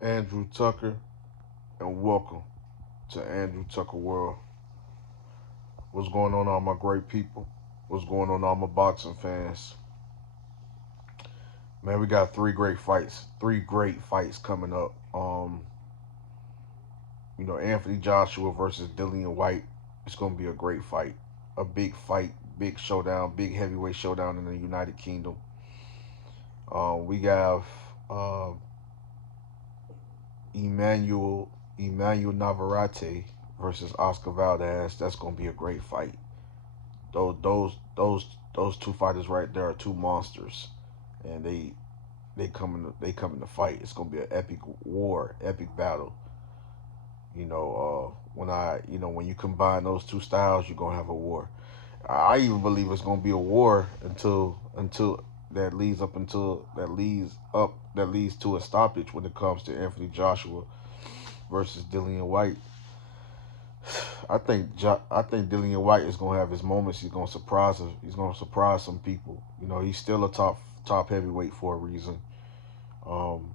Andrew Tucker, and welcome to Andrew Tucker World. What's going on, all my great people? What's going on, all my boxing fans? Man, we got three great fights coming up. Anthony Joshua versus Dillian Whyte. It's gonna be a great fight, big showdown, big heavyweight showdown in the United Kingdom. We have uh, Emanuel Navarrete versus Oscar Valdez. That's gonna be a great fight. Those two fighters right there are two monsters, and they come in to fight. It's gonna be an epic war, epic battle. When you combine those two styles, you're gonna have a war. I even believe it's gonna be a war until that leads to a stoppage when it comes to Anthony Joshua versus Dillian Whyte. I think Dillian Whyte is gonna have his moments. He's gonna surprise us. He's gonna surprise some people. He's still a top heavyweight for a reason. Um,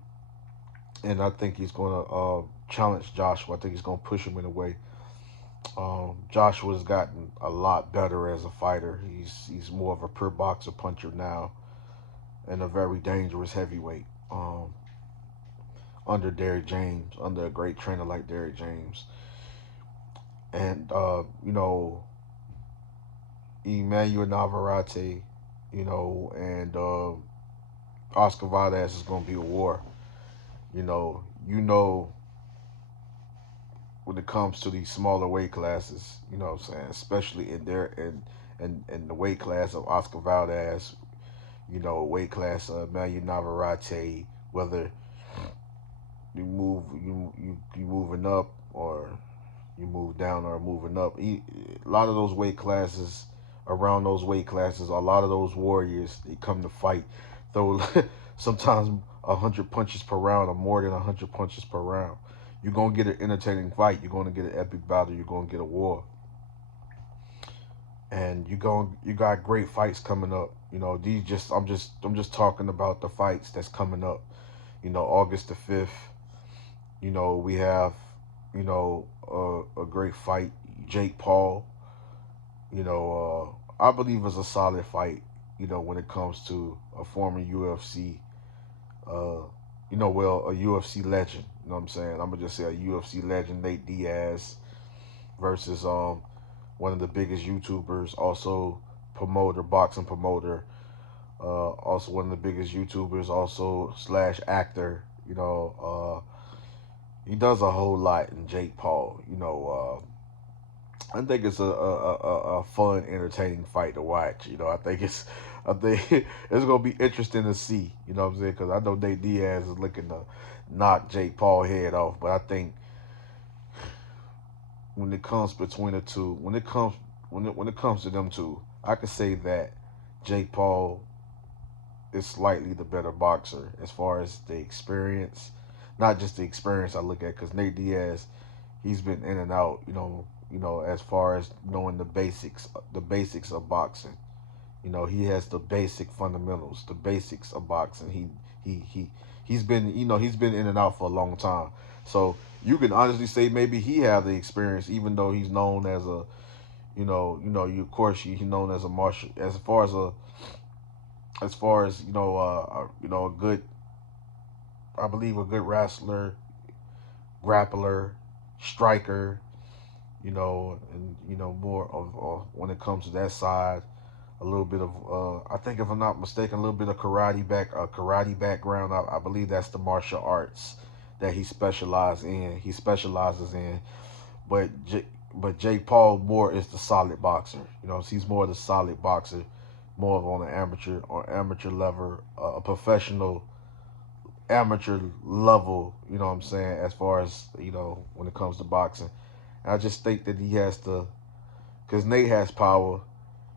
and I think he's gonna challenge Joshua. I think he's gonna push him in a way. Joshua's gotten a lot better as a fighter. He's more of a pure boxer puncher now, and a very dangerous heavyweight. Under Derrick James, under a great trainer like Derrick James, and Emanuel Navarrete, and Oscar Valdez is going to be a war. You know, you know when it comes to these smaller weight classes, you know what I'm saying, especially in the weight class of Oscar Valdez, weight class of Emmanuel Navarrete, whether you moving up or you move down or moving up. A lot of those weight classes, around those weight classes, a lot of those warriors they come to fight. Throw sometimes 100 punches per round or more than 100 punches per round. You're gonna get an entertaining fight. You're gonna get an epic battle. You're gonna get a war, and you got great fights coming up. These just I'm just talking about the fights that's coming up. August the 5th. We have a great fight. Jake Paul. I believe it's a solid fight. When it comes to a former UFC, uh, a UFC legend. You know what I'm saying? I'm gonna just say a UFC legend, Nate Diaz, versus one of the biggest YouTubers, also boxing promoter, also one of the biggest YouTubers, also slash actor. He does a whole lot in Jake Paul. I think it's a fun, entertaining fight to watch. I think it's gonna be interesting to see. You know what I'm saying? Because I know Nate Diaz is looking to knock Jake Paul head off, but I think when it comes between the two, when it comes to them two, I could say that Jake Paul is slightly the better boxer as far as the experience. Not just the experience I look at, because Nate Diaz, he's been in and out. As far as knowing the basics of boxing. He has the basic fundamentals, the basics of boxing. He's been in and out for a long time. So you can honestly say maybe he have the experience, even though he's known as a you of course he's known as a martial as far as a good, I believe, a good wrestler, grappler, striker. And more of when it comes to that side, a little bit of I think, if I'm not mistaken, a little bit of karate background. I believe that's the martial arts that he specializes in. But but Jake Paul more is the solid boxer. He's more the solid boxer, more of on an amateur level, a professional amateur level. You know what I'm saying? As far as when it comes to boxing, and I just think that he has to, because Nate has power.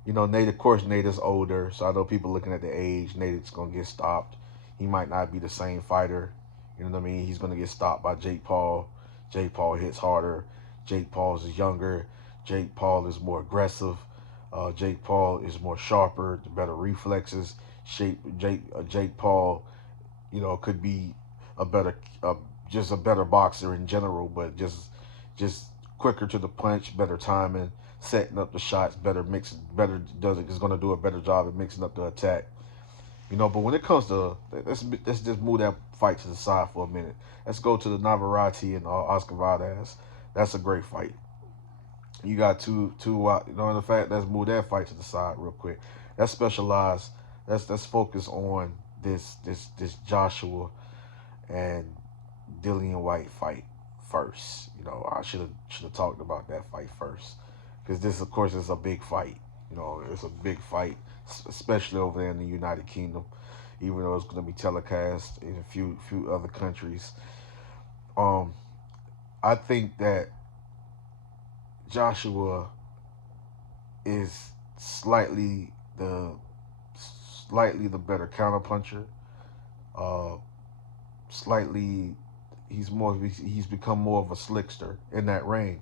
Nate, of course, Nate is older, so I know people looking at the age. Nate is gonna get stopped. He might not be the same fighter. You know what I mean? He's gonna get stopped by Jake Paul. Jake Paul hits harder. Jake Paul is younger. Jake Paul is more aggressive. Jake Paul is more sharper, the better reflexes. Jake Paul, could be a better. just a better boxer in general, but just quicker to the punch, better timing, setting up the shots, better mix, better does it is going to do a better job at mixing up the attack. But when it comes to let's just move that fight to the side for a minute. Let's go to the Navarrete and Oscar Valdez. That's a great fight. You got two. The fact, let's move that fight to the side real quick. Let's specialize. Let's focus on this Joshua and Dillian Whyte fight first. I should have talked about that fight first, because this, of course, is a big fight. It's a big fight, especially over there in the United Kingdom, even though it's going to be telecast in a few other countries. Um, I think that Joshua is slightly the better counterpuncher. Uh, slightly, he's become more of a slickster in that ring.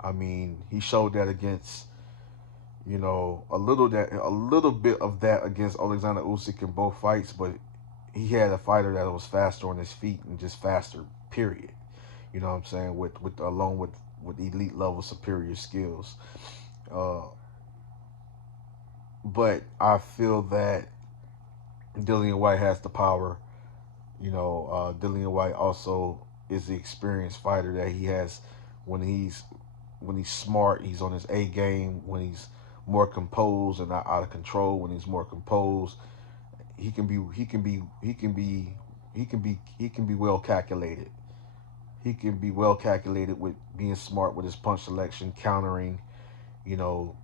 I mean, he showed that against a little bit of that against Alexander Usyk in both fights, but he had a fighter that was faster on his feet and just faster. Period. You know what I'm saying? With along with elite level superior skills. Uh, but I feel that Dillian Whyte has the power. Dillian Whyte also is the experienced fighter that he has when he's smart. He's on his A game. When he's more composed and not out of control. When he's more composed, he can be well calculated. He can be well calculated with being smart with his punch selection, countering, you know,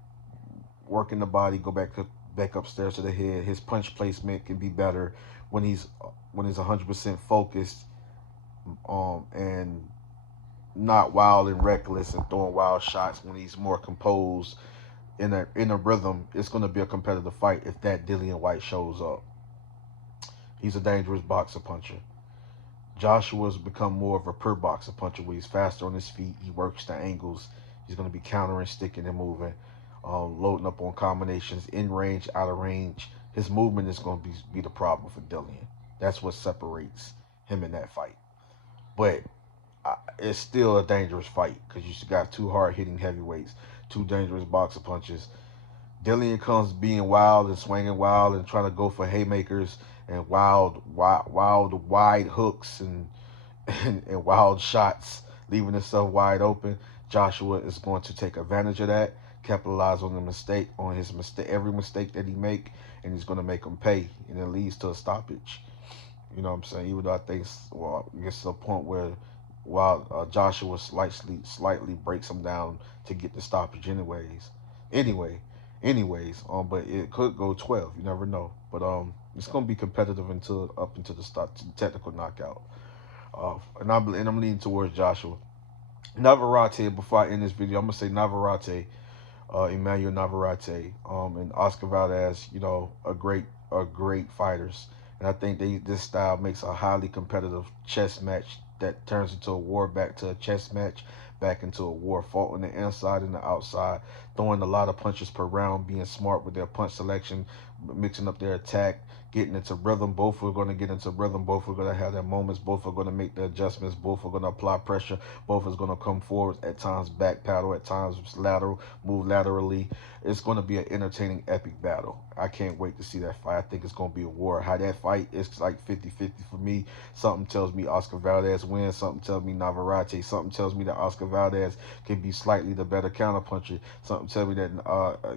working the body, go back upstairs to the head. His punch placement can be better when he's 100% focused, and not wild and reckless and throwing wild shots. When he's more composed in a rhythm, it's going to be a competitive fight if that Dillian Whyte shows up. He's a dangerous boxer puncher. Joshua's become more of a pure boxer puncher where he's faster on his feet. He works the angles. He's going to be countering, sticking, and moving, loading up on combinations, in range, out of range. His movement is going to be the problem for Dillian. That's what separates him in that fight. But it's still a dangerous fight because you got two hard-hitting heavyweights, two dangerous boxer punches. Dillian comes being wild and swinging wild and trying to go for haymakers and wild wide hooks and wild shots, leaving himself wide open. Joshua is going to take advantage of that, capitalize on his mistake, every mistake that he make, and he's going to make him pay, and it leads to a stoppage. You know what I'm saying? Even though I think, well, it gets to a point where while Joshua slightly breaks him down to get the stoppage but it could go 12. You never know. But it's gonna be competitive up until the start, to the technical knockout. And I'm leaning towards Joshua. Navarrete. Before I end this video, I'm gonna say Navarrete, Emanuel Navarrete, and Oscar Valdez. Are great fighters, and I think this style makes a highly competitive chess match that turns into a war, back to a chess match, back into a war, fought on the inside and the outside, throwing a lot of punches per round, being smart with their punch selection, mixing up their attack, getting into rhythm. Both are going to get into rhythm. Both are going to have their moments. Both are going to make the adjustments. Both are going to apply pressure. Both is going to come forward, at times back paddle, at times lateral, move laterally. It's going to be an entertaining, epic battle. I can't wait to see that fight. I think it's going to be a war. How that fight is like 50-50 for me. Something tells me Oscar Valdez wins. Something tells me Navarrete. Something tells me that Oscar Valdez can be slightly the better counterpuncher. Something tells me that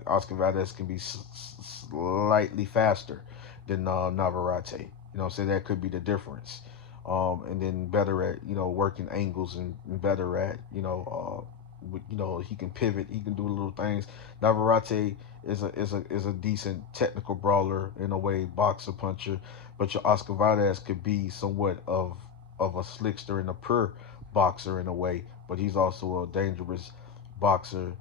Oscar Valdez can be slightly faster than Navarrete. You know what I'm saying? That could be the difference. And then better at, working angles, and better at, he can pivot, he can do little things. Navarrete is a decent technical brawler, in a way, boxer puncher, but your Oscar Valdez could be somewhat of a slickster and a pure boxer in a way, but he's also a dangerous boxer,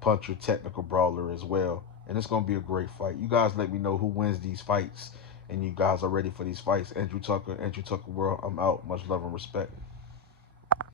puncher, technical brawler as well. And it's going to be a great fight. You guys let me know who wins these fights, and you guys are ready for these fights. Andrew Tucker World, I'm out. Much love and respect.